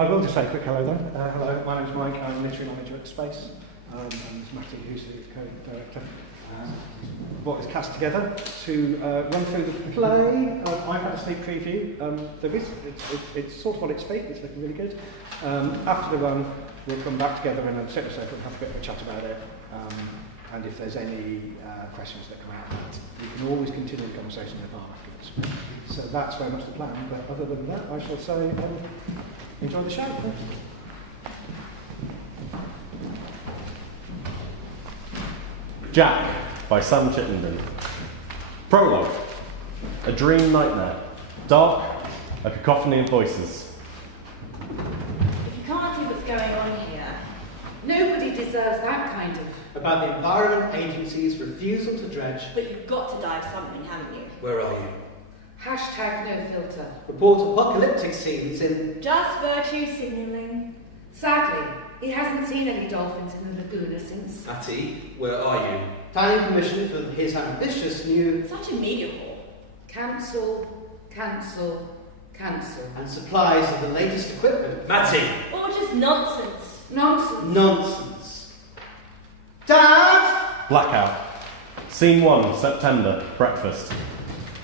I will just say a quick hello then. Hello, my name's Mike. I'm literary manager at Space. And it's Matty, who's the co-director. What is cast together to run through the play. I've had a sneak preview. It's sort of on its feet. It's looking really good. After the run, we'll come back together in a separate circle and have a bit of a chat about it. And if there's any questions that come out of that, you can always continue the conversation with Mark afterwards. So that's very much the plan. But other than that, I shall say enjoy the show. Jack by Sam Chittenden. Prologue. A dream nightmare. Dark, a cacophony of voices. If you can't see what's going on here, nobody deserves that kind of... About the Environment Agency's refusal to dredge. But you've got to dive something, haven't you? Where are you? Hashtag no filter. Report apocalyptic scenes in... Just virtue signalling. Sadly, he hasn't seen any dolphins in the laguna since. Atty, where are you? Planning permission for his ambitious new... Such a media hall. Cancel, cancel, cancel. And supplies of the latest equipment. Matty! Or just nonsense. Nonsense. Nonsense. Dad! Blackout. Scene 1, September, breakfast.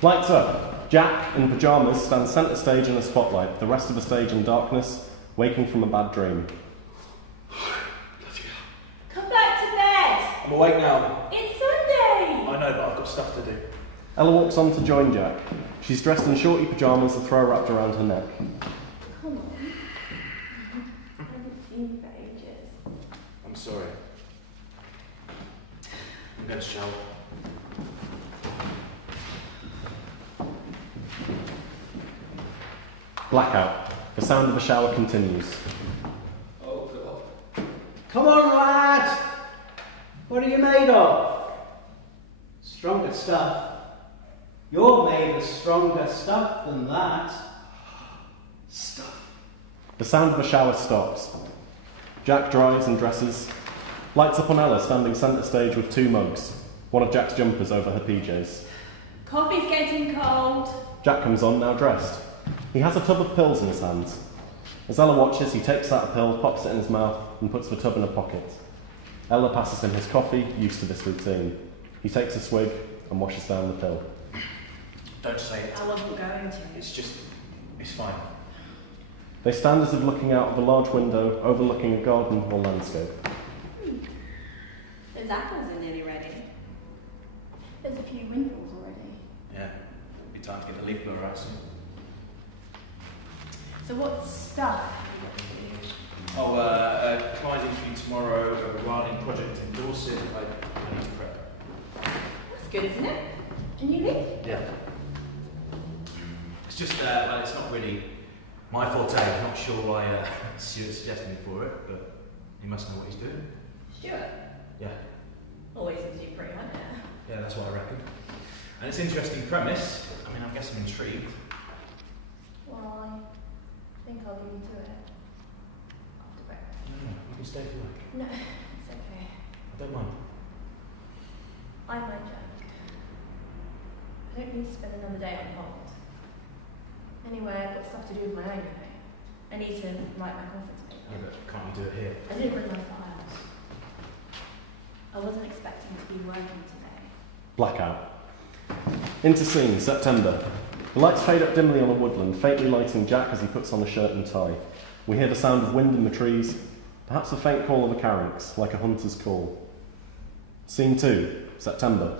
Lights up. Jack, in pyjamas, stands centre stage in the spotlight, the rest of the stage in darkness, waking from a bad dream. Come back to bed. I'm awake now. It's Sunday. I know, but I've got stuff to do. Ella walks on to join Jack. She's dressed in shorty pyjamas, a throw wrapped around her neck. Come on. I haven't seen you for ages. I'm sorry. I'm going to shower. Blackout. The sound of a shower continues. Oh, God. Come on, lad! What are you made of? Stronger stuff. You're made of stronger stuff than that. Stuff. The sound of a shower stops. Jack dries and dresses. Lights up on Ella, standing centre stage with 2 mugs. One of Jack's jumpers over her PJs. Coffee's getting cold. Jack comes on, now dressed. He has a tub of pills in his hands. As Ella watches, he takes out a pill, pops it in his mouth, and puts the tub in a pocket. Ella passes him his coffee, used to this routine. He takes a swig and washes down the pill. Don't say it. I wasn't going to. It's fine. They stand as if looking out of a large window, overlooking a garden or landscape. Those apples are nearly ready. There's a few wrinkles already. Yeah. It'll be time to get the leaf blower out soon. So what stuff? Oh, client interview tomorrow, a wilding project in Dorset. I need to prep. That's good, isn't it? And you leave? Yeah. It's just, well, it's not really my forte. I'm not sure why Stuart suggested me for it, but he must know what he's doing. Stuart? Yeah. Always seems to be pretty hot now. Yeah, that's what I reckon. And it's an interesting premise. I mean, I guess I'm intrigued. Well, I think I'll leave you to it. After breakfast. No, you can stay for work. No, it's okay. I don't mind. I might Jack. I don't need to spend another day on hold. Anyway, I've got stuff to do with my own, you know. I need to write my conference paper. Yeah, but can't you do it here? I didn't bring my files. I wasn't expecting to be working today. Blackout. Into scene, September. The lights fade up dimly on a woodland, faintly lighting Jack as he puts on a shirt and tie. We hear the sound of wind in the trees, perhaps the faint call of a caryx, like a hunter's call. Scene 2, September.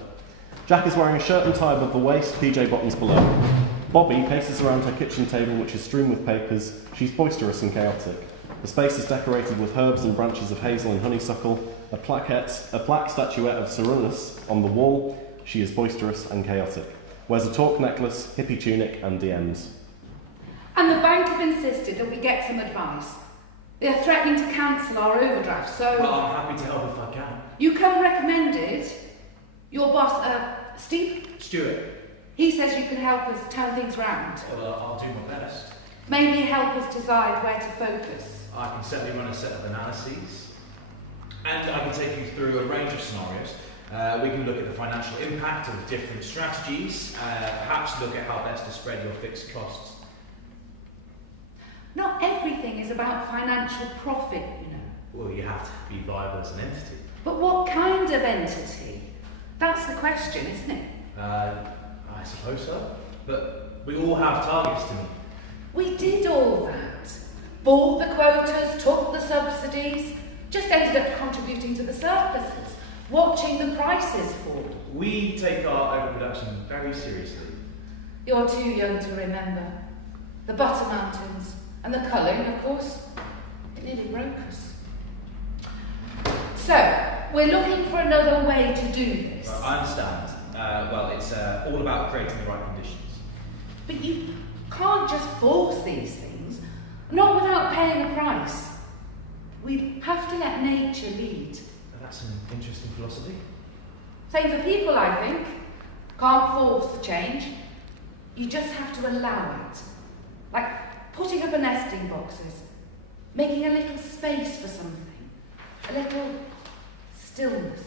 Jack is wearing a shirt and tie above the waist, PJ bottoms below. Bobby paces around her kitchen table, which is strewn with papers. She's boisterous and chaotic. The space is decorated with herbs and branches of hazel and honeysuckle, a plaque statuette of Cyrillus on the wall. She is boisterous and chaotic. Wears a torque necklace, hippie tunic, and DMs. And the bank have insisted that we get some advice. They are threatening to cancel our overdraft, so... Well, I'm happy to help if I can. You come recommended. Your boss, Steve? Stuart. He says you can help us turn things round. Well, I'll do my best. Maybe help us decide where to focus. I can certainly run a set of analyses. And I can take you through a range of scenarios. We can look at the financial impact of different strategies, perhaps look at how best to spread your fixed costs. Not everything is is about financial profit, you know. Well, you have to be viable as an entity. But what kind of entity? That's the question, isn't it? I suppose so. But we all have targets to meet. We did all that. Bought the quotas, took the subsidies, just ended up contributing to the surpluses, watching the prices fall. We take our overproduction very seriously. You're too young to remember. The Butter Mountains and the culling, of course, it nearly broke us. So, we're looking for another way to do this. Well, I understand. Well, it's all about creating the right conditions. But you can't just force these things, not without paying a price. We have to let nature lead. That's an interesting philosophy. Same for people, I think. Can't force the change. You just have to allow it. Like putting up a nesting boxes, making a little space for something, a little stillness.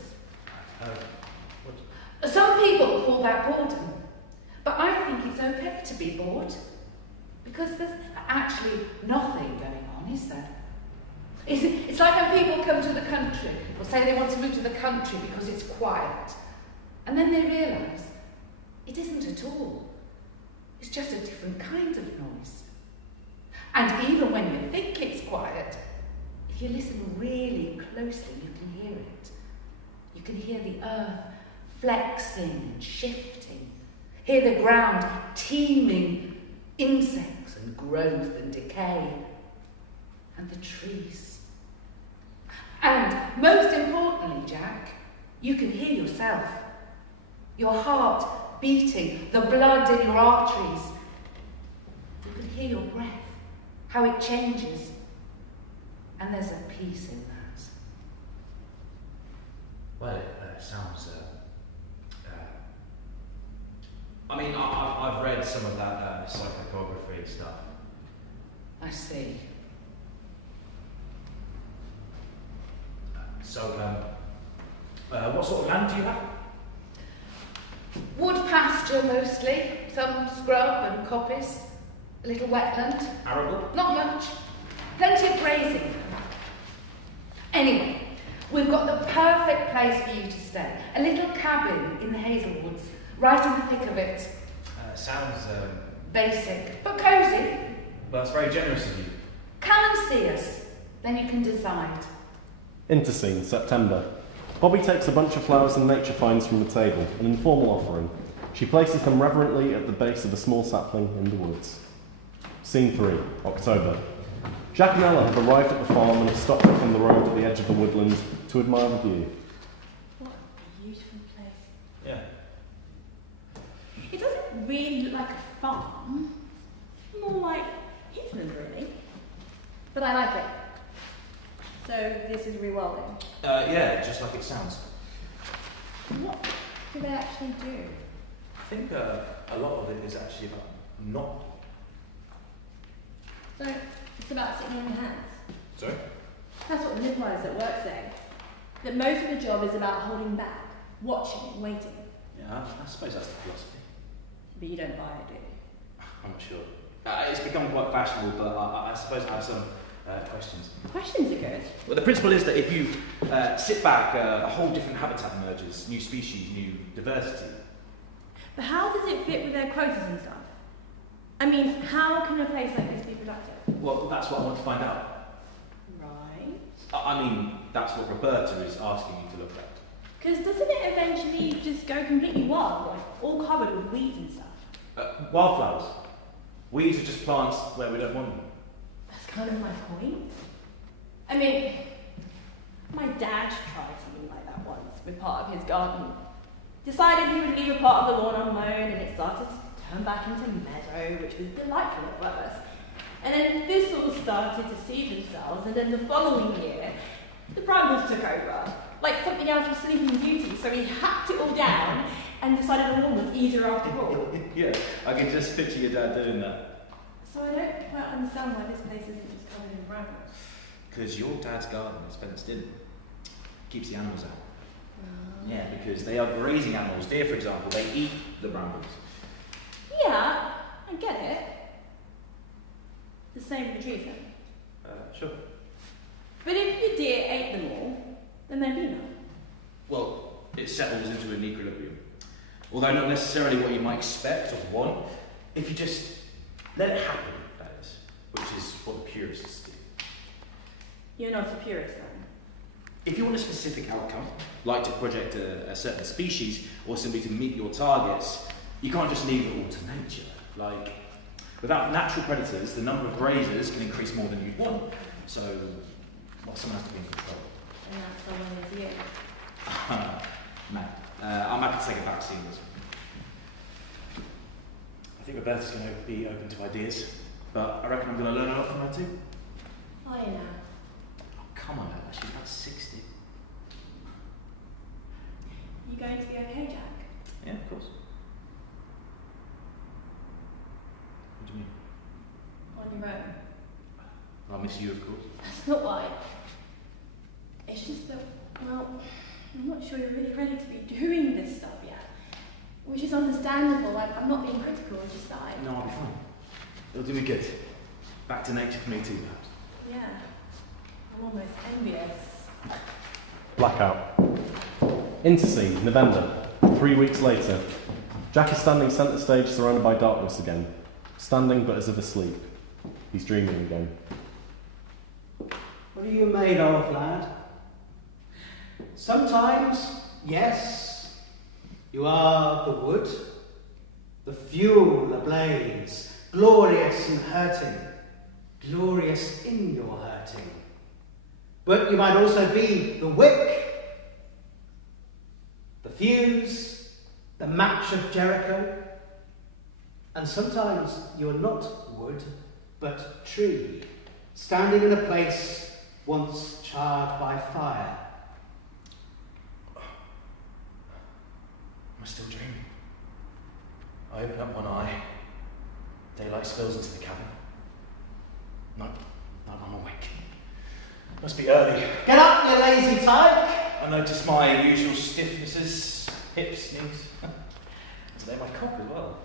Some people call that boredom, but I think it's okay to be bored, because there's actually nothing going on, is there? It's like when people come to the country, or say they want to move to the country because it's quiet, and then they realise it isn't at all. It's just a different kind of noise. And even when you think it's quiet, if you listen really closely, you can hear it. You can hear the earth flexing and shifting, hear the ground teeming insects and growth and decay, and the trees. And most importantly, Jack, you can hear yourself, your heart beating, the blood in your arteries. You can hear your breath, how it changes, and there's a peace in that. Well, it sounds... I mean, I've read some of that psychography stuff. I see. So, what sort of land do you have? Wood pasture mostly, some scrub and coppice, a little wetland. Arable? Not much. Plenty of grazing. Anyway, we've got the perfect place for you to stay. A little cabin in the Hazelwoods, right in the thick of it. Sounds... basic, but cosy. Well, that's very generous of you. Come and see us, then you can decide. Interscene, September. Bobby takes a bunch of flowers and nature finds from the table, an informal offering. She places them reverently at the base of a small sapling in the woods. Scene 3, October. Jack and Ella have arrived at the farm and have stopped off on the road at the edge of the woodland to admire the view. What a beautiful place. Yeah. It doesn't really look like a farm. More like heathland, really. But I like it. So this is rewilding. Yeah, just like it sounds. What do they actually do? I think a lot of it is actually about not... So it's about sitting on your hands. Sorry? That's what the midwives at work say. That most of the job is about holding back, watching and waiting. Yeah, I suppose that's the philosophy. But you don't buy it, do you? I'm not sure. It's become quite fashionable, but I suppose I have some questions. Questions are good. Well, the principle is that if you sit back, a whole different habitat emerges, new species, new diversity. But how does it fit with their quotas and stuff? I mean, how can a place like this be productive? Well, that's what I want to find out. Right. I mean, that's what Roberta is asking you to look at. Because doesn't it eventually just go completely wild, like all covered with weeds and stuff? Wildflowers. Weeds are just plants where we don't want them. That's kind of my point. I mean, my dad tried something like that once with part of his garden. Decided he would leave a part of the lawn unmown and it started to turn back into meadow, which was delightful at first. And then thistles started to seed themselves, and then the following year, the brambles took over, like something out of Sleeping Beauty, so he hacked it all down and decided the lawn was easier after all. Yeah, I can just picture your dad doing that. So I don't quite understand why this place isn't just covered in brambles. Because your dad's garden is fenced in. Keeps the animals out. Yeah, because they are grazing animals. Deer, for example, they eat the brambles. Yeah, I get it. The same with the trees then. Sure. But if your deer ate them all, then there'd be none. Well, it settles into an equilibrium. Although not necessarily what you might expect or want, if you just let it happen, that is, which is what the purists do. You're not a purist then? If you want a specific outcome, like to project a certain species or simply to meet your targets, you can't just leave it all to nature. Like, without natural predators, the number of grazers can increase more than you'd want. So, well, someone has to be in control. And that someone is you. Man, I'm happy to take a back seat. I think Roberta's going to be open to ideas, but I reckon I'm going to learn a lot from her too. Are you now? Oh, come on, Ella, she's about 60. You going to be okay, Jack? Yeah, of course. What do you mean? On your own? I'll miss you, of course. That's not why. It's just that, well, I'm not sure you're really ready to be doing this stuff yet. Which is understandable. I'm not being critical, it's just that No, I'll be fine. It'll do me good. Back to nature for me too, perhaps. Yeah. I'm almost envious. Blackout. Interscene, November. 3 weeks later. Jack is standing centre stage surrounded by darkness again. Standing but as if asleep. He's dreaming again. What are you made of, lad? Sometimes, yes, you are the wood, the fuel ablaze, glorious and hurting, glorious in your hurting. But you might also be the wick, the fuse, the match of Jericho. And sometimes you are not wood, but tree, standing in a place once charred by fire. Am I still dreaming? I open up one eye. Daylight spills into the cabin. No, I'm awake. Must be early. Get up, you lazy tyke! I notice my usual stiffnesses, hips, knees. Today my cock as well.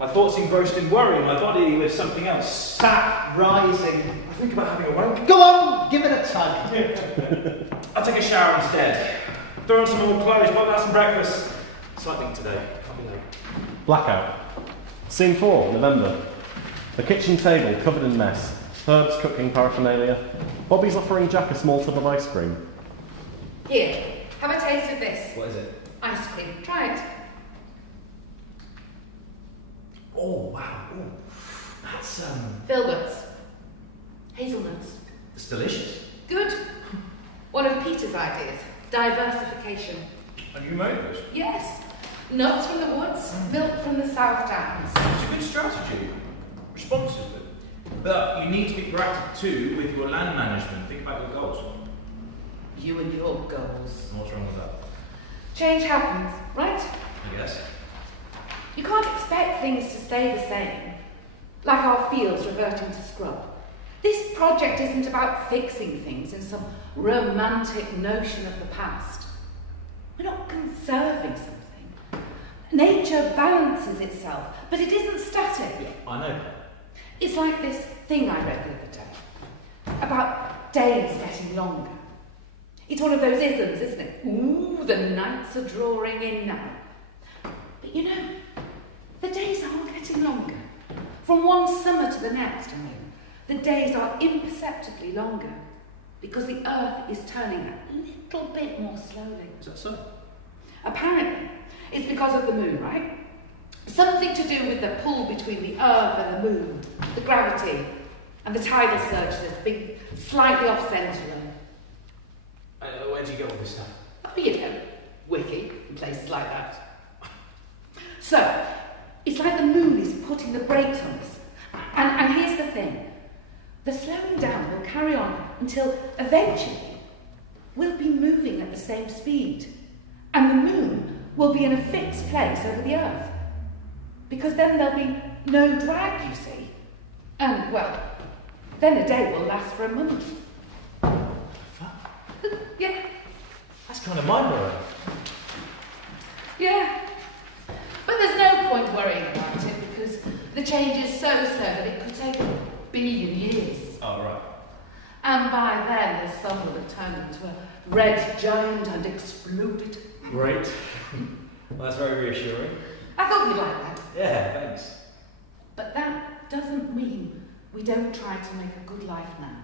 My thoughts engrossed in worry, my body with something else. Sat rising. I think about having a wank. Go on, give it a tug. I'll take a shower instead. Throw on some more clothes, pop out some breakfast. Cycling today, can't be late. Blackout. Scene 4, November. The kitchen table covered in mess. Herbs cooking paraphernalia. Bobby's offering Jack a small tub of ice cream. Here, have a taste of this. What is it? Ice cream. Try it. Oh, wow. Oh, that's, Filberts. Hazelnuts. it's delicious. Good. One of Peter's ideas. Diversification. And you made this? Yes. Nuts from the woods, milk from the South Downs. It's a good strategy. Responsibly. But you need to be proactive too with your land management. Think about your goals. You and your goals. What's wrong with that? Change happens, right? I guess. You can't expect things to stay the same, like our fields reverting to scrub. This project isn't about fixing things in some romantic notion of the past. We're not conserving something. Nature balances itself, but it isn't static. I know. It's like this thing I read the other day, about days getting longer. It's one of those isms, isn't it? Ooh, the nights are drawing in now. But you know, the days are getting longer. From one summer to the next, I mean, the days are imperceptibly longer because the Earth is turning a little bit more slowly. Is that so? Apparently, it's because of the moon, right? Something to do with the pull between the Earth and the moon, the gravity, and the tidal surge that's been slightly off-centre. Where do you get all this stuff? Oh, you know, Wiki, and places like that. So, it's like the moon is putting the brakes on us. And here's the thing. The slowing down will carry on until eventually we'll be moving at the same speed. And the moon will be in a fixed place over the Earth. Because then there'll be no drag, you see. And, well, then a day will last for a month. Yeah. That's kind of mind-blowing. Yeah. But there's no point worrying about it because the change is so slow that it could take a billion years. Oh, right. sun will have turned into a red giant and exploded. Great. Well, that's very reassuring. I thought you'd like that. Yeah, thanks. But that doesn't mean we don't try to make a good life now.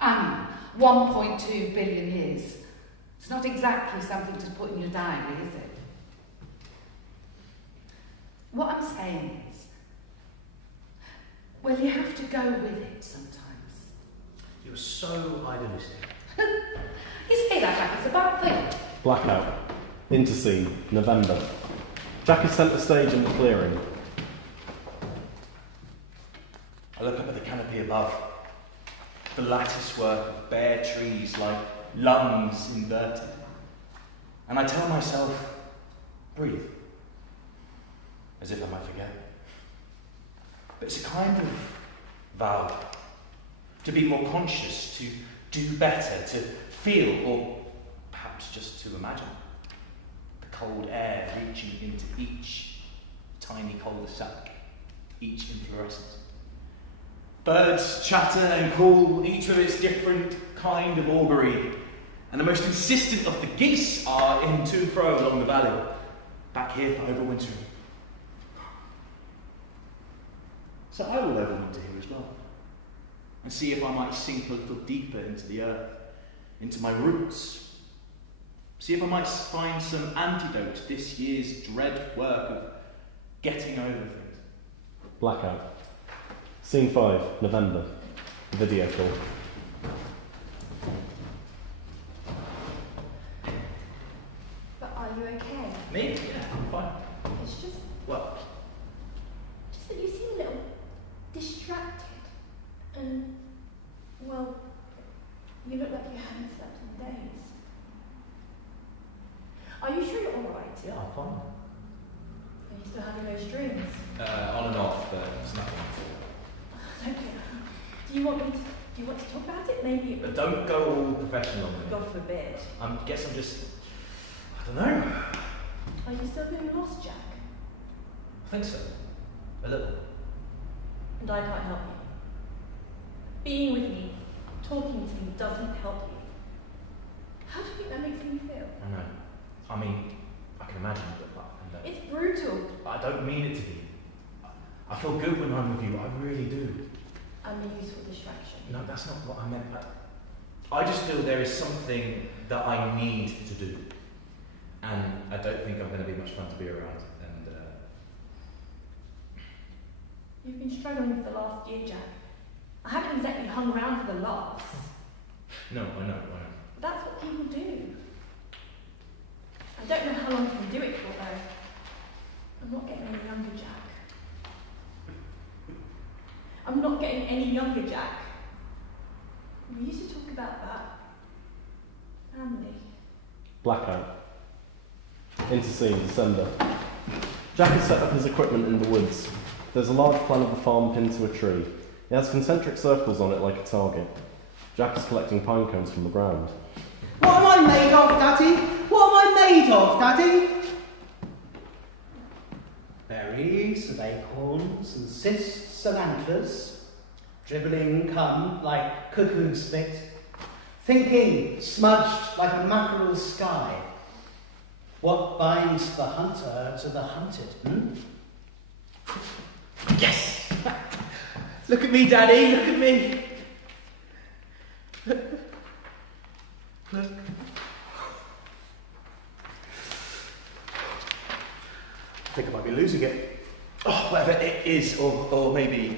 I mean, 1.2 billion years. It's not exactly something to put in your diary, is it? What I'm saying is, well, you have to go with it sometimes. You're so idealistic. You say that like it's a bad thing. Blackout. Into scene. November. Jack is centre stage in the clearing. I look up at the canopy above. The latticework of bare trees like lungs inverted. And I tell myself, breathe. As if I might forget. But it's a kind of vow. To be more conscious, to do better, to feel, or perhaps just to imagine. The cold air reaching into each tiny cul-de-sac, each inflorescence. Birds chatter and call, each with its different kind of augury. And the most insistent of the geese are in to and fro along the valley, back here for overwintering. So I will overwinter here as well, and see if I might sink a little deeper into the earth, into my roots. See if I might find some antidote to this year's dread work of getting over things. Blackout. Scene 5, November. Video call. But are you okay? Me? Yeah, I'm fine. It's just What? that you seem a little distracted. And, well, you look like you haven't slept in days. Are you sure you're alright? Yeah, I'm fine. Are you still having those dreams? On and off, but it's nothing. Okay. Do you want to talk about it? Maybe. But don't go all professional on me. God forbid. I guess I'm just, I don't know. Are you still feeling lost, Jack? I think so. A little. And I can't help you. Being with me, talking to me doesn't help you. How do you think that makes me feel? I know. I mean, I can imagine, but It's brutal. I don't mean it to be. I feel good when I'm with you. I really do. I'm a useful distraction. No, that's not what I meant. I just feel there is something that I need to do, and I don't think I'm going to be much fun to be around. And You've been struggling with the last year, Jack. I haven't exactly hung around for the laughs. no, I know. But that's what people do. I don't know how long you can do it for, though. I'm not getting any younger, Jack. I'm not getting any younger, Jack. We used to talk about that. Family. Blackout. Into scene, December. Jack has set up his equipment in the woods. There's a large plan of the farm pinned to a tree. It has concentric circles on it like a target. Jack is collecting pine cones from the ground. What am I made of, Daddy? What am I made of, Daddy? Berries and acorns and cysts and antlers, dribbling come like cuckoo spit, thinking smudged like a mackerel sky. What binds the hunter to the hunted, Yes! Look at me, Daddy. Look at me. Look. I think I might be losing it. Oh, whatever it is, or maybe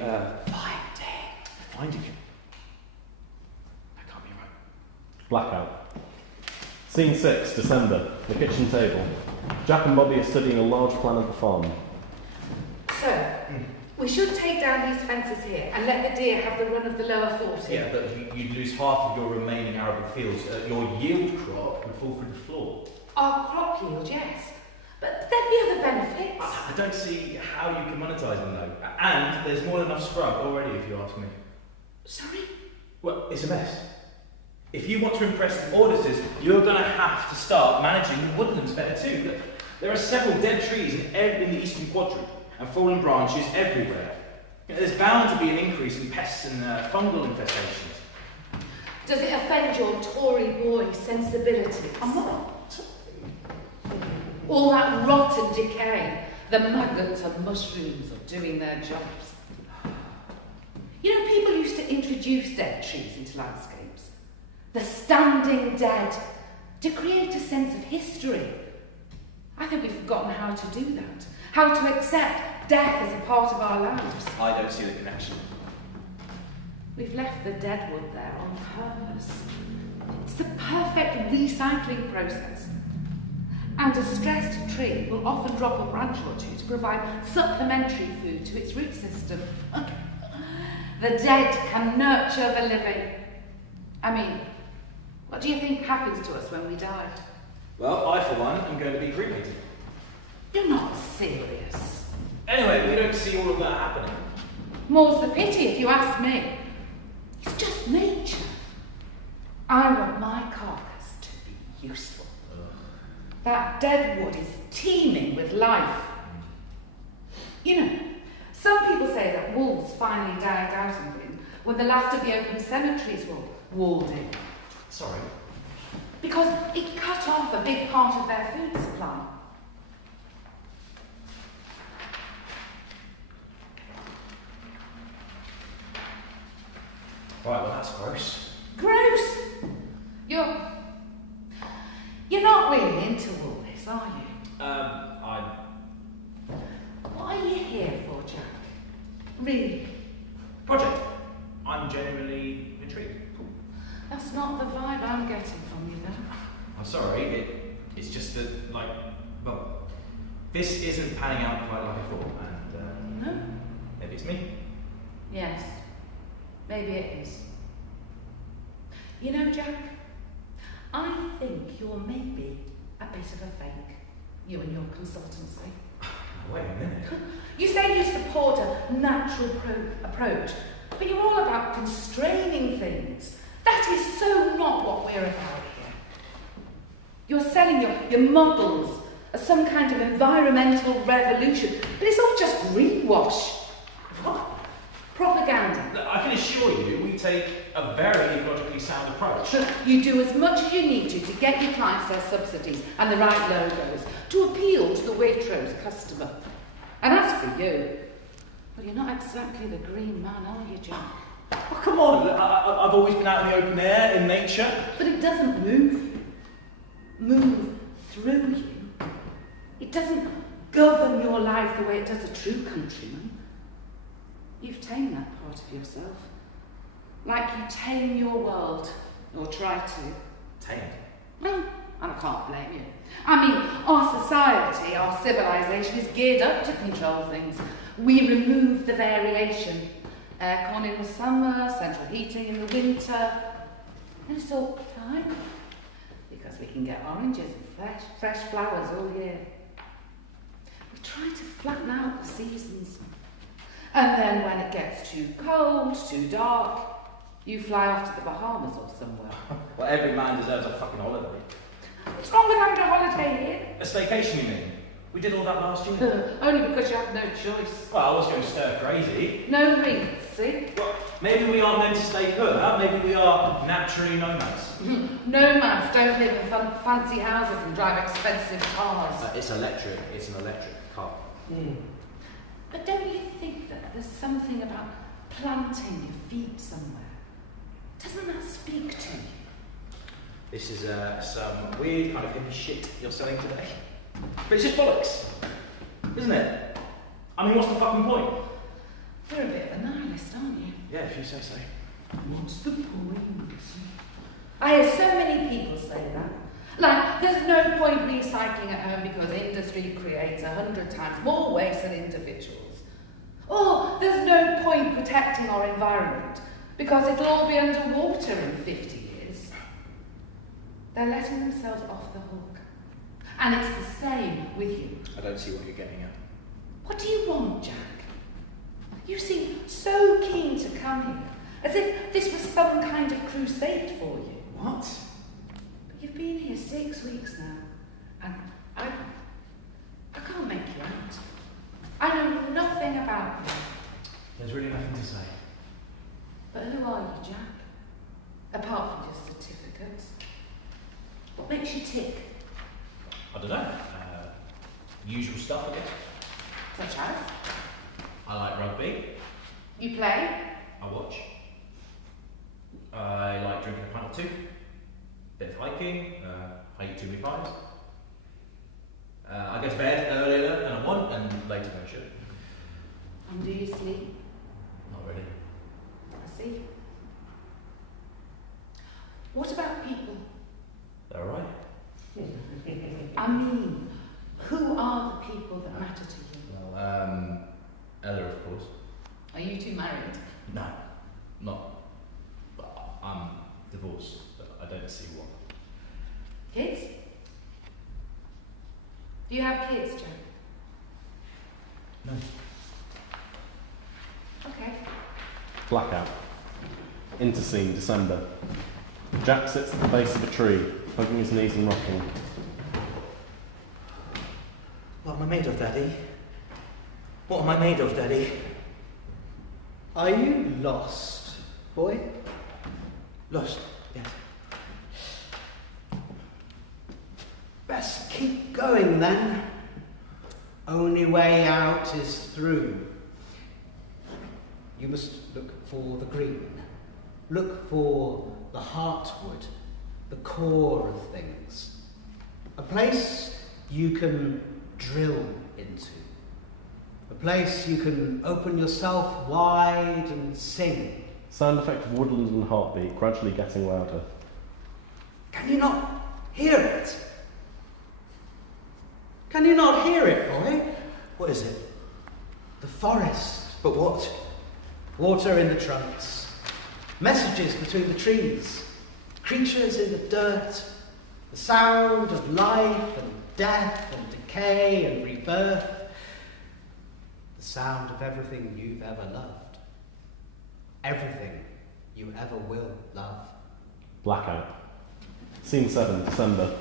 finding it. That can't be right. Blackout. Scene 6, December. The kitchen table. Jack and Bobby are studying a large plan of the farm. So, we should take down these fences here and let the deer have the run of the lower 40. Yeah, but you'd lose half of your remaining arable fields. Your yield crop would fall through the floor. Our crop yield, yes. But there'd be other benefits. I don't see how you can monetise them though. And there's more than enough scrub already, if you ask me. Sorry? Well, it's a mess. If you want to impress the auditors, you're going to have to start managing the woodlands better too. There are several dead trees in the eastern quadrant and fallen branches everywhere. There's bound to be an increase in pests and fungal infestations. Does it offend your Tory boy sensibilities? I'm not. All that rot and decay, the maggots and mushrooms are doing their jobs. You know, people used to introduce dead trees into landscapes. The standing dead, to create a sense of history. I think we've forgotten how to do that. How to accept death as a part of our lives. I don't see the connection. We've left the dead wood there on purpose. It's the perfect recycling process. And a stressed tree will often drop a branch or two to provide supplementary food to its root system. The dead can nurture the living. I mean, what do you think happens to us when we die? Well, I, for one, am going to be cremated. You're not serious. Anyway, we don't see all of that happening. More's the pity, if you ask me. It's just nature. I want my carcass to be useful. That dead wood is teeming with life. You know, some people say that wolves finally died out in Britain when the last of the open cemeteries were walled in. Sorry. Because it cut off a big part of their food supply. Right, well, that's gross. Gross! You're not really into all this, are you? What are you here for, Jack? Really? Project. I'm genuinely intrigued. That's not the vibe I'm getting from you, though. I'm sorry, it's just that, well, this isn't panning out quite like I thought, and, No? maybe it's me. Yes. Maybe it is. You know, Jack, I think you're maybe a bit of a fake, you and your consultancy. Wait a minute. You say you support a natural approach, but you're all about constraining things. That is so not what we're about here. You're selling your models as some kind of environmental revolution, but it's all just greenwash. What? Propaganda. I can assure you, we take a very ecologically sound approach. You do as much as you need to get your clients their subsidies and the right logos to appeal to the Waitrose customer. And as for you, well, you're not exactly the green man, are you, Jack? Oh, come on, I've always been out in the open air, in nature. But it doesn't move through you. It doesn't govern your life the way it does a true countryman. You've tamed that part of yourself. Like you tame your world, or try to. Tamed? No, and I can't blame you. I mean, our society, our civilization is geared up to control things. We remove the variation. Aircon in the summer, central heating in the winter. And it's all fine. Because we can get oranges and fresh flowers all year. We try to flatten out the seasons. And then when it gets too cold, too dark, you fly off to the Bahamas or somewhere. Well, every man deserves a fucking holiday. What's wrong with having a holiday here? A staycation, you mean? We did all that last year. Only because you had no choice. Well, I was going stir crazy. No reason, see? Well, maybe we are meant to stay put, huh? Maybe we are naturally nomads. Nomads don't live in fancy houses and drive expensive cars. It's electric. It's an electric car. But don't you think that there's something about planting your feet somewhere? Doesn't that speak to you? This is some weird kind of hippie shit you're selling today. But it's just bollocks, isn't it? I mean, what's the fucking point? You're a bit of a nihilist, aren't you? Yeah, if you say so. What's the point? I hear so many people say that. Like, there's no point recycling at home because industry creates 100 times more waste than individuals. Or there's no point protecting our environment because it'll all be underwater in 50 years. They're letting themselves off the hook. And it's the same with you. I don't see what you're getting at. What do you want, Jack? You seem so keen to come here, as if this was some kind of crusade for you. What? But you've been here 6 weeks now, and I can't make you out. I know nothing about you. There's really nothing to say. But who are you, Jack? Apart from just certificates. What makes you tick? I don't know. Usual stuff, I guess. Such as? I like rugby. You play? I watch. I like drinking a pint or two. Bit of hiking. I eat too many pies. I go to bed earlier than I want and later than I should. And do you sleep? Not really. I see. What about people? They're alright. I mean, who are the people that matter to you? Well, Ella, of course. Are you two married? No, not. But I'm divorced, but I don't see why. Kids? Do you have kids, Jack? No. Okay. Blackout. Interscene, December. Jack sits at the base of a tree, hugging his knees and rocking. What am I made of, Daddy? What am I made of, Daddy? Are you lost, boy? Lost, yes. Best keep going then. Only way out is through. You must look for the green. Look for the heartwood, the core of things. A place you can drill into. A place you can open yourself wide and sing. Sound effect of woodland and heartbeat gradually getting louder. Can you not hear it? Can you not hear it, boy? What is it? The forest. But what? Water in the trunks. Messages between the trees. Creatures in the dirt. The sound of life and death and decay and rebirth. The sound of everything you've ever loved. Everything you ever will love. Blackout. Scene 7, December.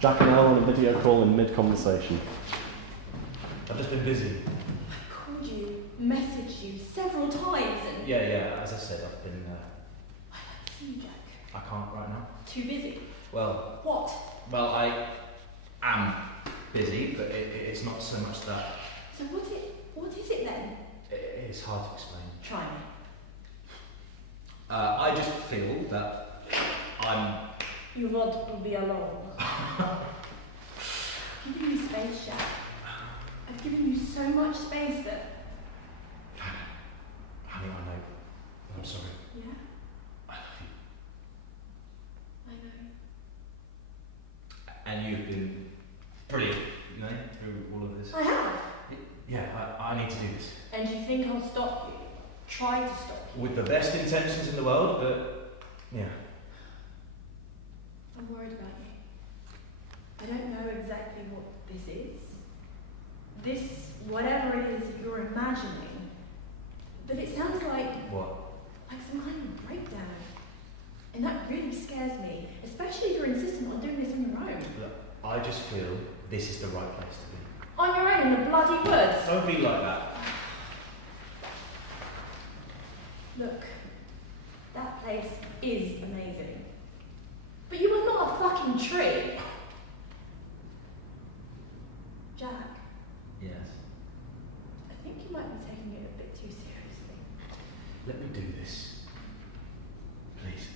Jack and Elle on a video call in mid-conversation. I've just been busy. I've called you, messaged you several times and... Yeah, as I said, I've been. I'd like to see you, Jack. I can't right now. Too busy. Well, What? I am busy, but it's not so much that. So what is it then? It's hard to explain. Try me. I just feel that I'm. You want to be alone. I've given you space, Jack. I've given you so much space that... Honey, I know. I'm sorry. Yeah, I love you. I know. And you've been brilliant, you know, through all of this. I have. Yeah, I need to do this. And you think I'll stop you? Try to stop you? With the best intentions in the world, but yeah. I'm worried about you. I don't know exactly what this is. This, whatever it is that you're imagining. But it sounds like What? some kind of breakdown. And that really scares me, especially if you're insistent on doing this on your own. Look, I just feel this is the right place to be. On your own in the bloody woods. Don't be like that. Look, that place is amazing. But you are not a fucking tree. Jack, Yes. I think you might be taking it a bit too seriously. Let me do this. Please.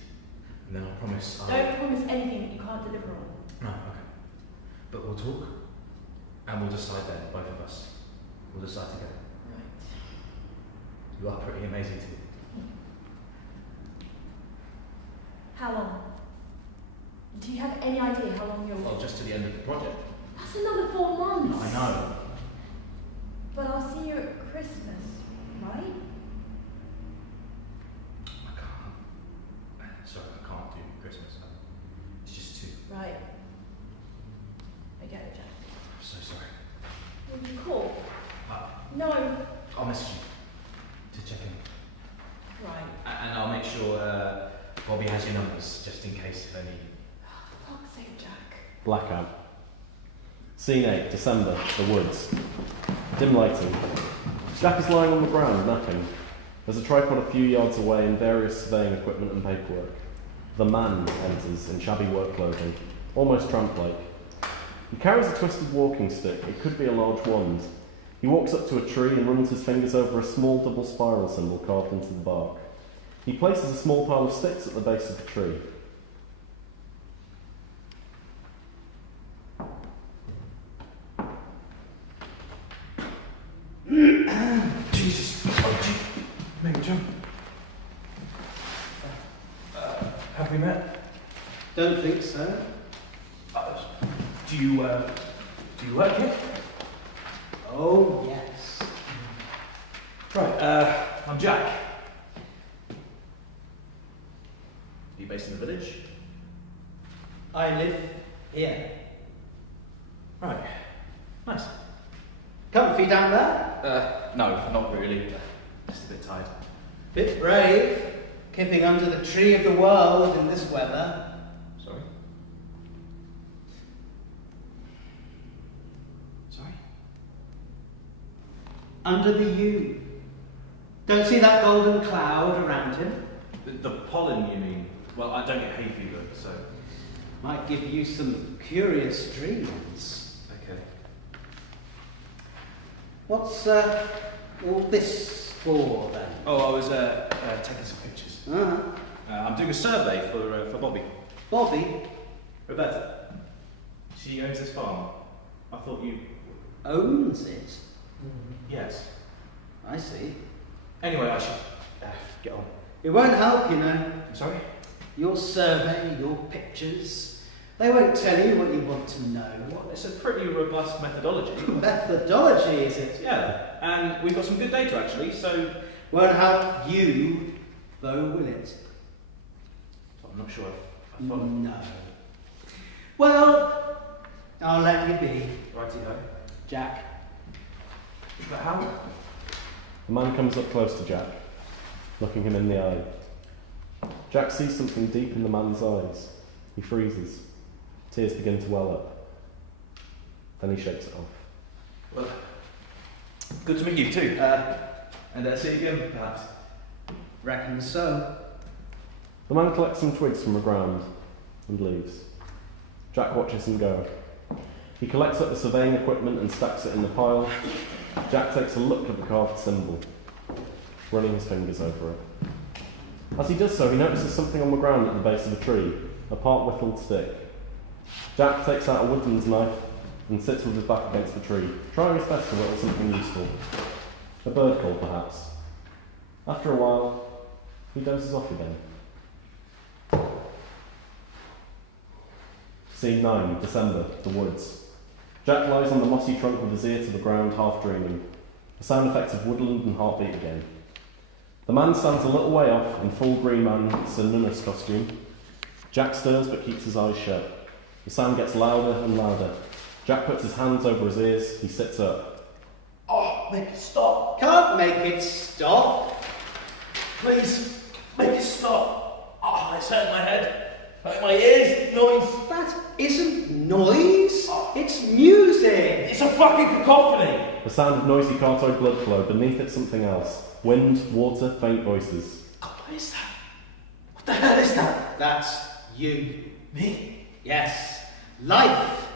And then I promise I'll... Don't promise anything that you can't deliver on. No, okay. But we'll talk, and we'll decide then, both of us. We'll decide together. Right. You are pretty amazing to me. How long? Do you have any idea how long you'll... Well, just to the end of the project. That's another 4 months. I know. But I'll see you at Christmas, right? I can't. Sorry, I can't do Christmas. It's just too... Right. I get it, Jack. I'm so sorry. Will you call? Uh, No. I'll message you to check in. Right. And I'll make sure Bobby has your numbers, just in case of any... For fuck's sake, Jack. Blackout. Scene 8, December, the woods. Dim lighting. Jack is lying on the ground, napping. There's a tripod a few yards away and various surveying equipment and paperwork. The man enters in shabby work clothing, almost tramp-like. He carries a twisted walking stick. It could be a large wand. He walks up to a tree and runs his fingers over a small double spiral symbol carved into the bark. He places a small pile of sticks at the base of the tree. Jesus. Oh, maybe jump. Have we met? Don't think so. Do you work here? Oh, yes. Right, I'm Jack. Are you based in the village? I live here. Right. Nice. Comfy down there? No, not really. Just a bit tired. Bit brave, keeping under the tree of the world in this weather. Sorry? Sorry? Under the yew. Don't see that golden cloud around him? The pollen, you mean? Well, I don't get hay fever, so... Might give you some curious dreams. Okay. What's all this for, then? Oh, I was taking some pictures. Uh-huh. I'm doing a survey for Bobby. Bobby Roberta. She owns this farm. I thought you... owns it. Yes. I see. Anyway, I should get on. It won't help, you know. I'm sorry? Your survey, your pictures, they won't tell you what you want to know. Well, it's a pretty robust methodology. Methodology, is it? Yeah, and we've got some good data actually, so... Won't help you, though, will it? I'm not sure if I follow. No. Well, I'll let you be. Righty-ho. Jack. But how... The man comes up close to Jack, looking him in the eye. Jack sees something deep in the man's eyes. He freezes. Tears begin to well up. Then he shakes it off. Well, good to meet you too. And see you again, perhaps. Reckon so. The man collects some twigs from the ground and leaves. Jack watches him go. He collects up the surveying equipment and stacks it in the pile. Jack takes a look at the carved symbol, running his fingers over it. As he does so, he notices something on the ground at the base of a tree, a part-whittled stick. Jack takes out a woodman's knife and sits with his back against the tree, trying his best to whittle something useful. A bird call, perhaps. After a while, he dozes off again. Scene 9, December, the woods. Jack lies on the mossy trunk with his ear to the ground, half dreaming. The sound effects of woodland and heartbeat again. The man stands a little way off in full green man Nunna's costume. Jack stirs but keeps his eyes shut. The sound gets louder and louder. Jack puts his hands over his ears. He sits up. Oh, make it stop. Can't make it stop. Please, make it stop. Oh, it's hurt my head. Hurt my ears. Noise. That isn't noise. It's music. It's a fucking cacophony. The sound of noisy cartoid blood flow. Beneath it, something else. Wind, water, faint voices. God, what is that? What the hell is that? That's you. Me? Yes. Life.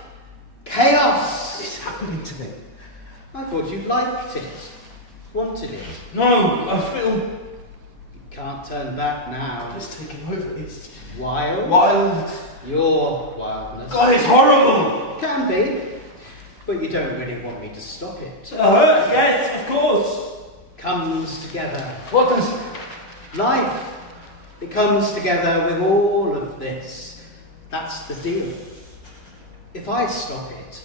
Chaos. It's happening to me. I thought you liked it. Wanted it. No, I feel You can't turn back now. it's taking over. It's Wild. wild. Your wildness. God, it's horrible. Can be. But you don't really want me to stop it. Yes, of course. Comes together. What does... Life. It comes together with all of this. That's the deal. If I stop it,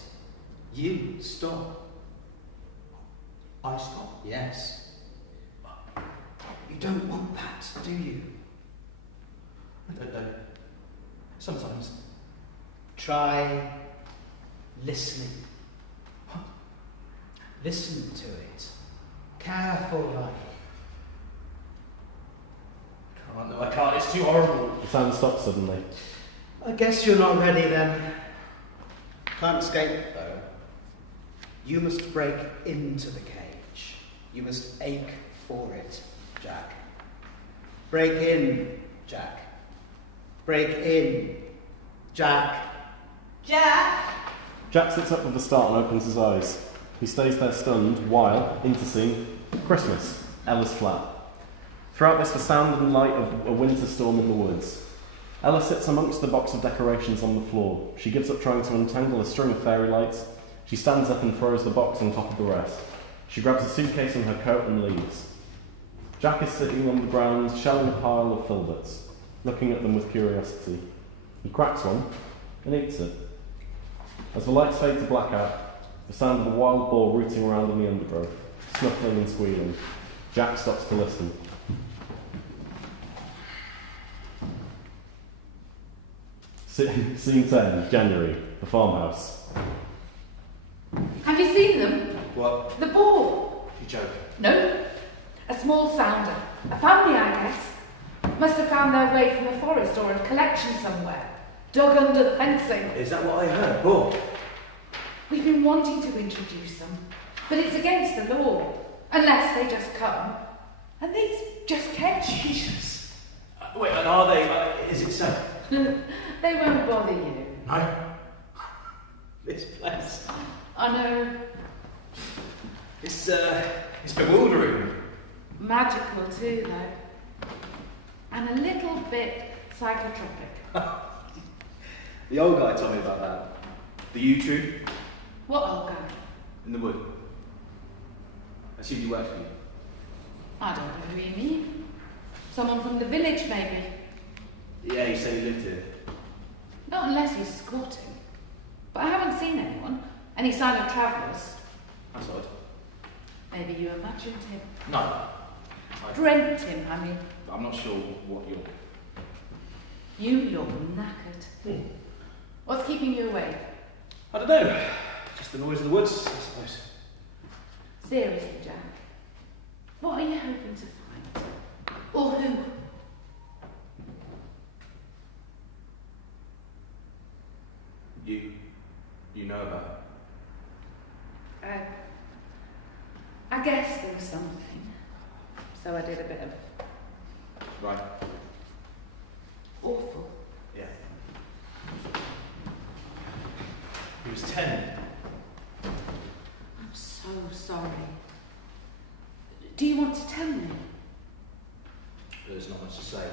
you stop. I stop. Yes. You don't want that, do you? I don't know. Sometimes. Try listening. Listen to it. Careful like. No, I can't. It's too horrible. The sound stops suddenly. I guess you're not ready then. Can't escape though. You must break into the cage. You must ache for it, Jack. Break in, Jack. Break in. Jack. Jack! Jack sits up with a start and opens his eyes. He stays there stunned while, interscene, Christmas, Ella's flat. Throughout this, the sound and light of a winter storm in the woods. Ella sits amongst the box of decorations on the floor. She gives up trying to untangle a string of fairy lights. She stands up and throws the box on top of the rest. She grabs a suitcase and her coat and leaves. Jack is sitting on the ground, shelling a pile of filberts, looking at them with curiosity. He cracks one and eats it. As the lights fade to blackout, the sound of a wild boar rooting around in the undergrowth, snuffling and squealing. Jack stops to listen. Scene 10, January, the farmhouse. Have you seen them? What? The boar. You joking? No. A small sounder. A family, I guess. Must have found their way from a forest or a collection somewhere. Dug under the fencing. Is that what I heard? Boar? We've been wanting to introduce them, but it's against the law. Unless they just come. And these just came. Jesus. Wait, and are they? Is it so? They won't bother you. No. This place. I know. It's bewildering. Magical too, though. And a little bit psychotropic. The old guy told me about that. The yew tree What old guy? in the wood. I assumed he worked for you. I don't know who you mean. Someone from the village, maybe. Yeah, you say he lived here. Not unless he's squatting. But I haven't seen anyone. Any sign of travellers. That's odd. Maybe you imagined him. No. Dreamt him, I mean. I'm not sure what you're... You look knackered. What's keeping you awake? I don't know. Just the noise of the woods, I suppose. Seriously, Jack. What are you hoping to find? Or who? You know about it? I guess there was something. So I did a bit of Right. awful. Yeah. He was 10. I'm so sorry. Do you want to tell me? There's not much to say.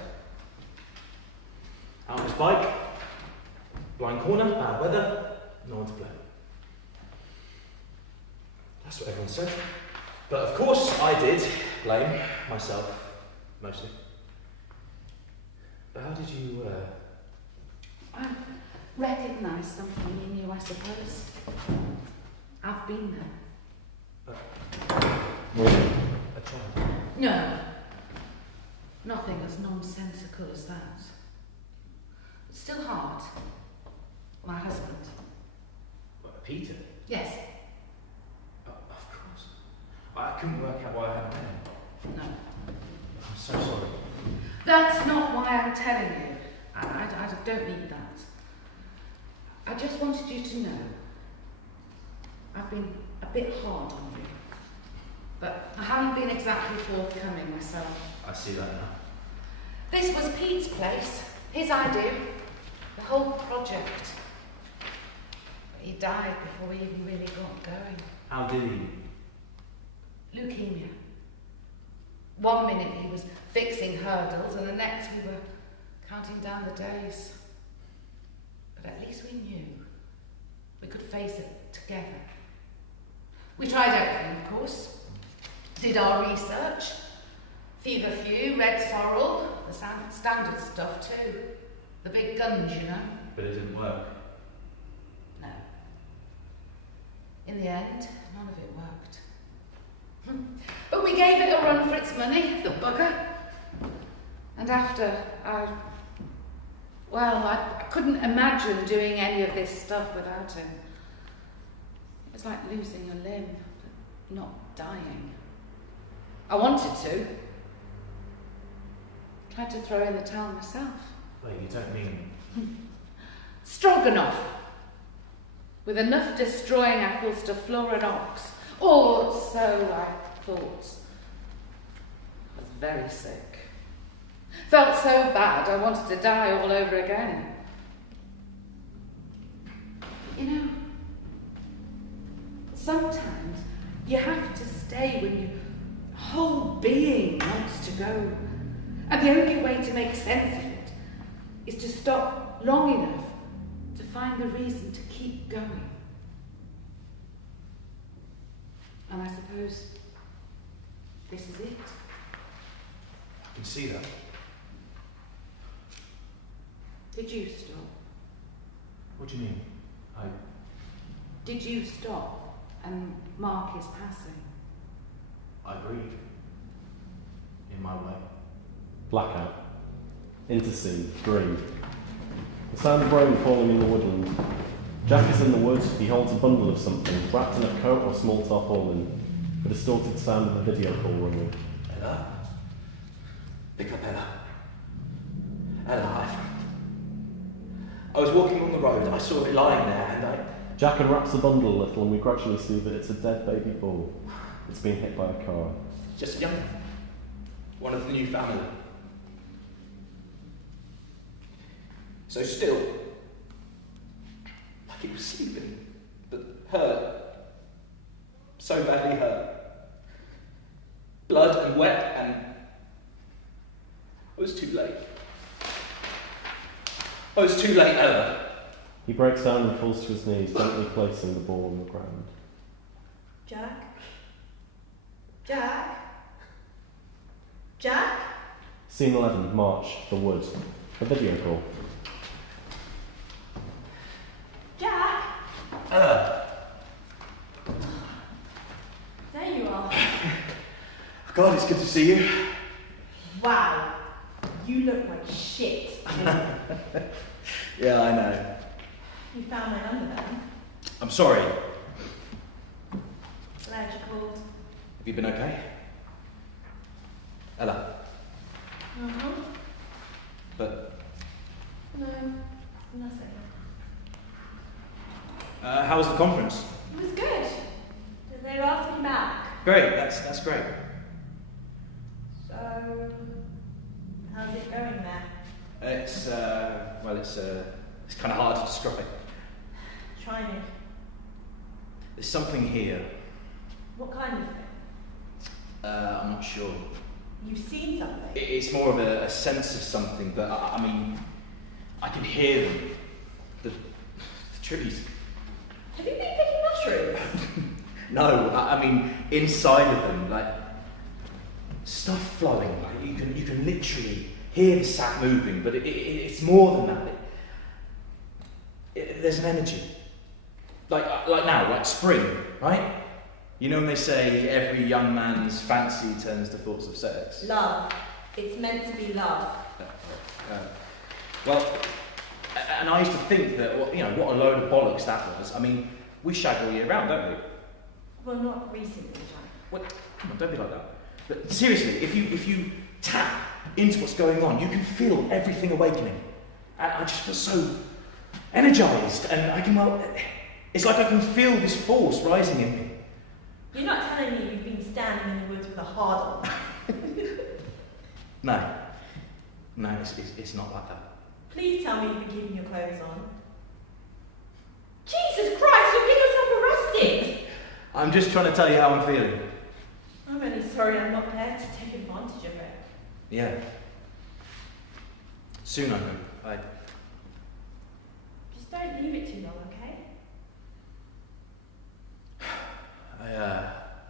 Out on his bike, blind corner, bad weather, no one to blame. That's what everyone said. But of course I did blame myself, mostly. But how did you, I recognise something in you, I suppose. I've been there. a child? No. Nothing as nonsensical as that. It's still hard. My husband. What, Peter? Yes. Of course. I couldn't work out why I hadn't met him. No. I'm so sorry. That's not why I'm telling you. I don't mean that. I just wanted you to know I've been a bit hard on you. But I haven't been exactly forthcoming myself. I see that now. This was Pete's place, his idea, the whole project. But he died before we even really got going. How did he? Leukemia. 1 minute he was fixing hurdles, and the next we were counting down the days. But at least we knew. We could face it together. We tried everything, of course. Did our research. Feverfew, red sorrel, the standard stuff too. The big guns, you know. But it didn't work. No. In the end, none of it worked. But we gave it a run for its money, the bugger. And after, I couldn't imagine doing any of this stuff without him. It was like losing a limb, but not dying. I wanted to. Tried to throw in the towel myself. Wait, you don't mean... Stroganoff. With enough destroying apples to floor an ox. Or so I thought. I was very sick. Felt so bad I wanted to die all over again. You know, sometimes you have to stay when your whole being wants to go. And the only way to make sense of it is to stop long enough to find the reason to keep going. And I suppose this is it. I can see that. Did you stop? What do you mean? Did you stop and mark his passing? I grieve. In my way. Blackout. Intercede. Grieve. The sound of rain falling in the woodland. Jack is in the woods. He holds a bundle of something, wrapped in a coat or small tarpaulin. The distorted sound of a video call ringing. Ella? Pick up Ella. Ella, I was walking on the road. I saw it lying there and I... Jack unwraps the bundle a little and we gradually see that it's a dead baby bull. It's been hit by a car. Just a young one of the new family. So still, like it was sleeping, but hurt. So badly hurt. Blood and wet, and I was too late. I was too late, Ella. He breaks down and falls to his knees, gently placing the ball on the ground. Jack? Jack? Jack? Scene 11, March, the wood. A video call. Jack? Ella. There you are. God, it's good to see you. Wow. You look like shit. Yeah, I know. You found my number then. I'm sorry. Glad you called. Have you been okay? Ella. Uh-huh. But No, nothing. How was the conference? It was good. They asked me back. Great, that's great. So, how's it going there? It's kind of hard to describe. Try me. There's something here. What kind of thing? I'm not sure. You've seen something? It's more of a sense of something, but I mean, I can hear them. The trees. Have you been picking mushrooms? No, I mean inside of them, like stuff flowing. Like you can literally hear the sap moving, but it's more than that. There's an energy. Like now, like spring, right? You know when they say every young man's fancy turns to thoughts of sex? Love. It's meant to be love. Well, and I used to think that, well, you know, what a load of bollocks that was. I mean, we shag all year round, don't we? Well, not recently, Jack. What? Come on, don't be like that. But seriously, if you tap into what's going on, you can feel everything awakening. And I just feel so energised, and I can, well, it's like I can feel this force rising in me. You're not telling me you've been standing in the woods with a hard on. No, it's not like that. Please tell me you've been keeping your clothes on. Jesus Christ, you'll get yourself arrested! I'm just trying to tell you how I'm feeling. I'm really sorry I'm not there to take advantage of it. Yeah. Soon I hope. Just don't leave it too long, okay?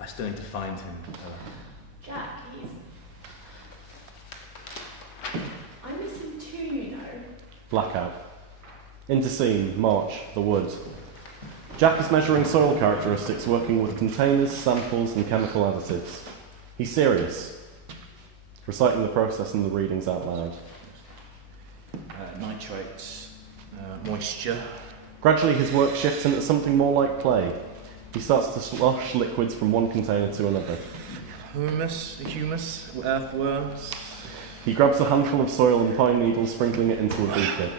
I still need to find him. Jack, I miss him too, you know. Blackout. Into scene, March, the wood. Jack is measuring soil characteristics, working with containers, samples and chemical additives. He's serious, reciting the process and the readings out loud. Nitrates, moisture. Gradually his work shifts into something more like play. He starts to slosh liquids from one container to another. Humus, earthworms. He grabs a handful of soil and pine needles, sprinkling it into a beaker.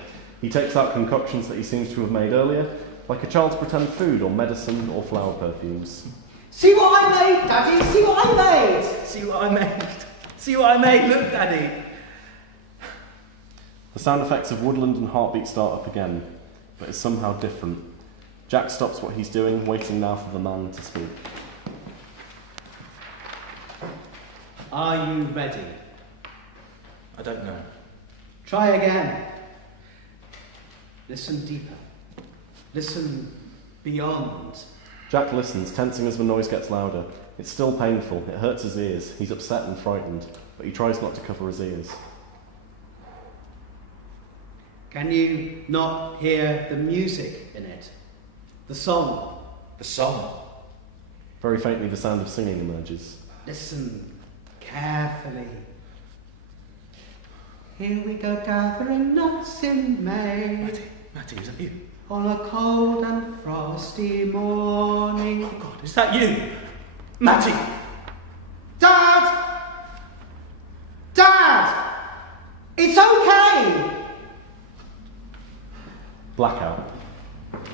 He takes out concoctions that he seems to have made earlier, like a child's pretend food or medicine or flower perfumes. See what I made, Daddy? See what I made? See what I made? See what I made? Look, Daddy. The sound effects of woodland and heartbeat start up again, but it's somehow different. Jack stops what he's doing, waiting now for the man to speak. Are you ready? I don't know. Try again. Listen deeper. Listen beyond. Jack listens, tensing as the noise gets louder. It's still painful, it hurts his ears. He's upset and frightened, but he tries not to cover his ears. Can you not hear the music in it? The song? The song. Very faintly, the sound of singing emerges. Listen carefully. Here we go gathering nuts in May. Matty, is that you? On a cold and frosty morning. Oh God, is that you? Matty! Dad! Dad! It's okay! Blackout.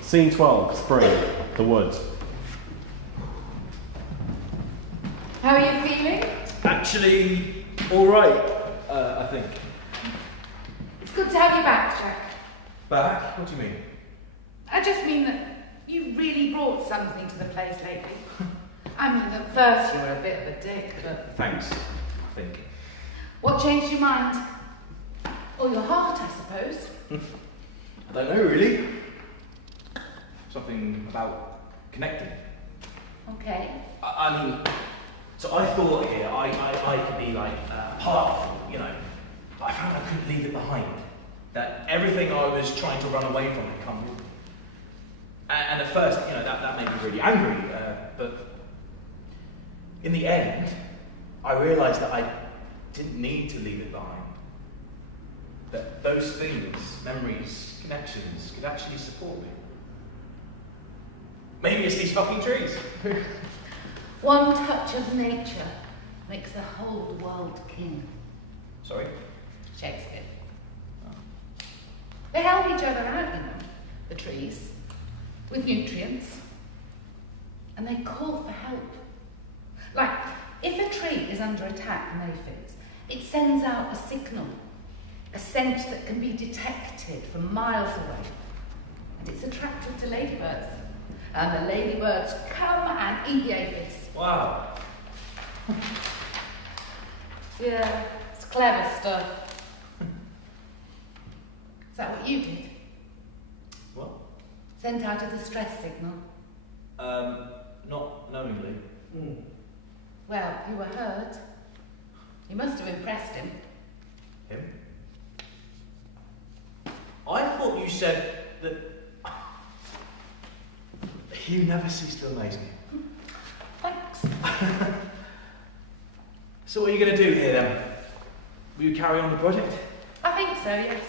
Scene 12, spring, the woods. How are you feeling? Actually, alright, I think. It's good to have you back, Jack. Back? What do you mean? I just mean that you really brought something to the place lately. I mean, at first you were a bit of a dick, but... Thanks, I think. What changed your mind? Or your heart, I suppose. I don't know, really. Something about connecting. Okay. I mean, so I thought here I could be like part of, you know, but I found I couldn't leave it behind. That everything I was trying to run away from had come with me. And at first, you know, that made me really angry, but in the end, I realised that I didn't need to leave it behind. That those things, memories, connections, could actually support me. Maybe it's these fucking trees. One touch of nature makes the whole world king. Sorry? Shakespeare. They help each other out, you know, the trees, with nutrients. And they call for help. Like, if a tree is under attack and aphids, it sends out a signal, a scent that can be detected from miles away. And it's attractive to ladybirds. And the ladybirds come and eat the aphids. Wow. Yeah, it's clever stuff. Is that what you did? What? Sent out a distress signal? Not knowingly. Well, you were heard. You must have impressed him. Him? I thought you said that you never cease to amaze me. Thanks. So what are you going to do here then? Will you carry on the project? I think so, yes.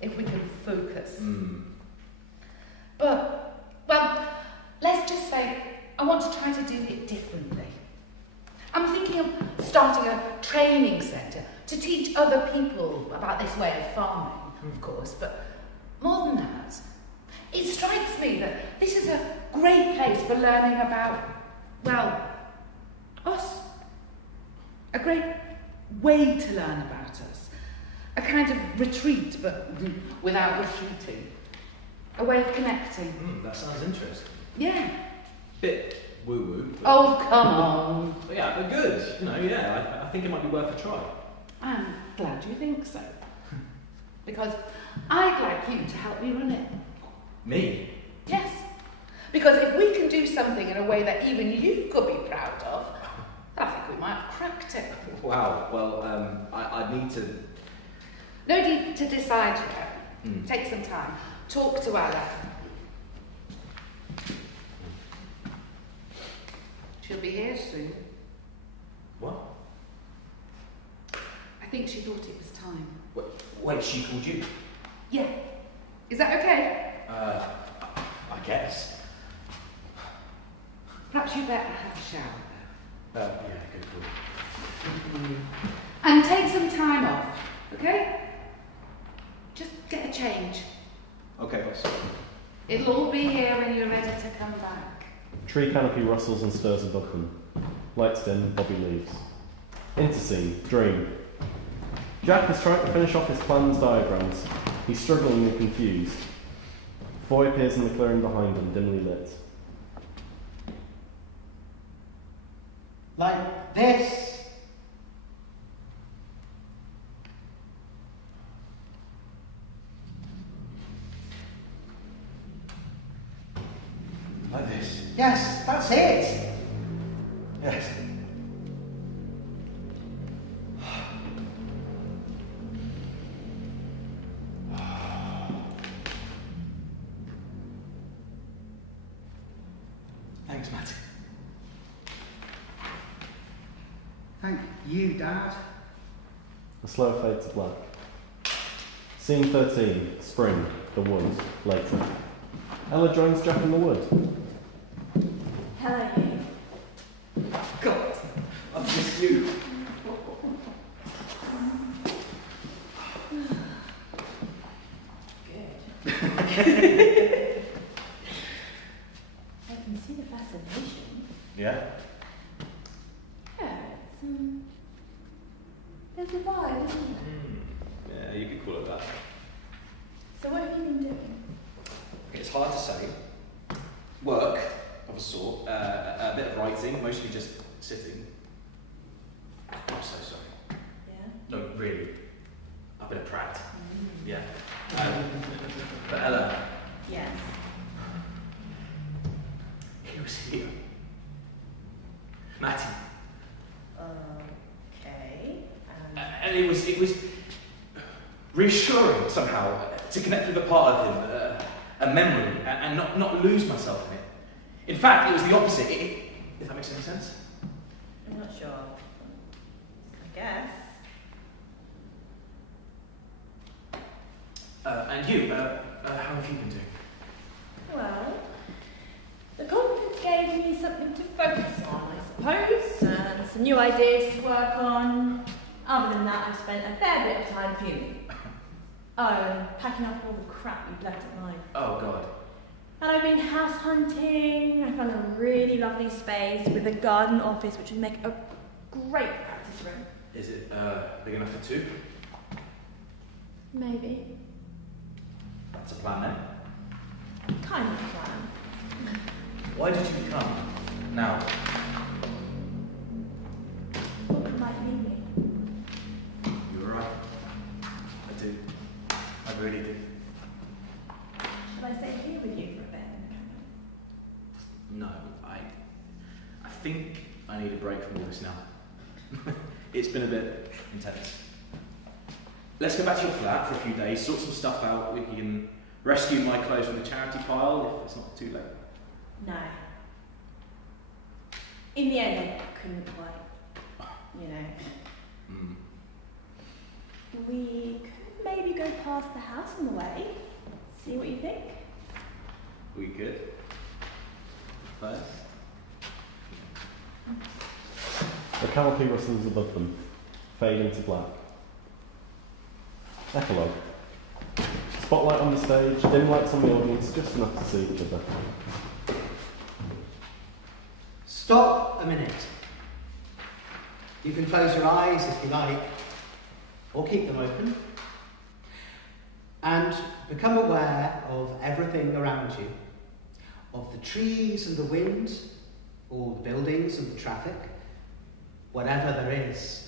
If we can focus. But, well, let's just say I want to try to do it differently. I'm thinking of starting a training centre to teach other people about this way of farming, of course, but more than that, it strikes me that this is a great place for learning about, well, us. A great way to learn about us. A kind of retreat, but without retreating. A way of connecting. That sounds interesting. Yeah. Bit woo-woo. Oh, come on. But yeah, but good. You know, yeah, I think it might be worth a try. I'm glad you think so. Because I'd like you to help me run it. Me? Yes. Because if we can do something in a way that even you could be proud of, I think we might have cracked it. Wow, well, I need to... No need to decide yet. Take some time. Talk to Ella. She'll be here soon. What? I think she thought it was time. Wait, she called you? Yeah. Is that okay? I guess. Perhaps you better have a shower. Yeah, good call. And take some time off, okay? Just get a change. Okay, boss. It'll all be here when you're ready to come back. Tree canopy rustles and stirs above them. Lights dim, Bobby leaves. Interscene, dream. Jack is trying to finish off his plans diagrams. He's struggling and confused. A boy appears in the clearing behind him, dimly lit. Like this. Like this. Yes, that's it. Yes. Thanks, Matt. Thank you, Dad. A slow fade to black. Scene 13, spring, the wood, later. Ella joins Jack in the wood. Hello, you. God, I've missed you. Good. I can see the fascination. Yeah? Yeah, it's, there's a vibe, isn't there? Yeah, you could call it that. So what have you been doing? It's hard to say. Work, of a sort. A bit of writing, mostly just sitting. I'm so sorry. Yeah? No, really. A bit of Pratt. Yeah. But Ella, Yes. he was here. Matty. Okay. And it was reassuring somehow to connect with a part of him, a memory, and not lose myself in it. In fact, it was the opposite. If that makes any sense. I'm not sure. I guess. And you, how have you been doing? Well, the conference gave me something to focus on, I suppose, and some new ideas to work on. Other than that, I've spent a fair bit of time fuming. Oh, and packing up all the crap you've left at mine. Oh, God. And I've been house hunting. I found a really lovely space with a garden office, which would make a great practice room. Is it big enough for two? Maybe. That's a plan then. Kind of plan. Why did you come now? Thought you might need me. You were right. I do. I really do. Should I stay here with you for a bit? No, I think I need a break from all this now. It's been a bit intense. Let's go back to your flat for a few days, sort some stuff out. We can rescue my clothes from the charity pile if it's not too late. No. In the end, I couldn't quite, you know. Mm. We could maybe go past the house on the way. See what you think? We could. First. The canopy rustles above them, fading to black. Epilogue. Spotlight on the stage, dim lights on the audience, just enough to see each other. Stop a minute. You can close your eyes if you like, or keep them open, and become aware of everything around you, of the trees and the wind, all the buildings and the traffic, whatever there is.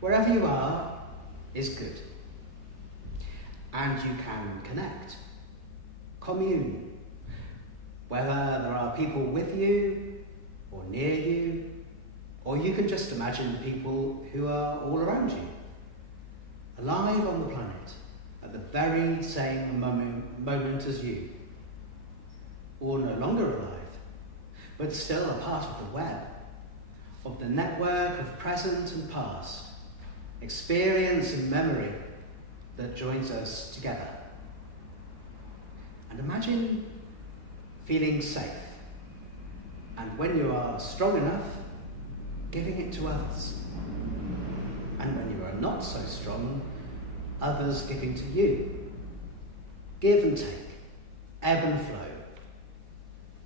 Wherever you are is good. And you can connect, commune, whether there are people with you or near you, or you can just imagine people who are all around you, alive on the planet at the very same moment as you, or no longer alive, but still a part of the web, of the network of present and past, experience and memory that joins us together. And imagine feeling safe, and when you are strong enough, giving it to others. And when you are not so strong, others giving to you. Give and take, ebb and flow,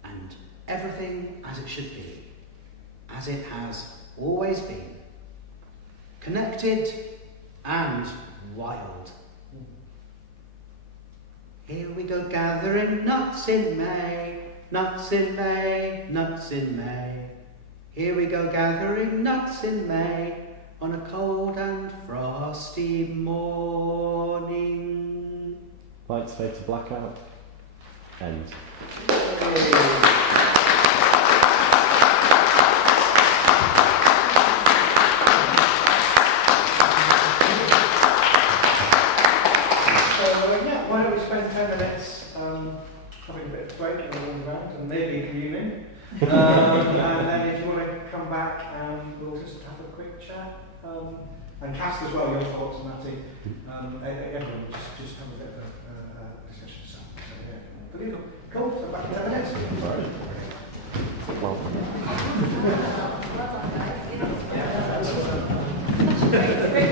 and everything as it should be, as it has always been. Connected and wild. Here we go gathering nuts in May, nuts in May, nuts in May. Here we go gathering nuts in May on a cold and frosty morning. Lights fade to blackout. End. Why don't we spend 10 minutes having a bit of break and walking around and maybe communing. And then if you want to come back, we'll just have a quick chat. And cast as well your thoughts on that too. Everyone just have a bit of a discussion. So yeah. Cool, so back in 10 minutes. Well. Such a great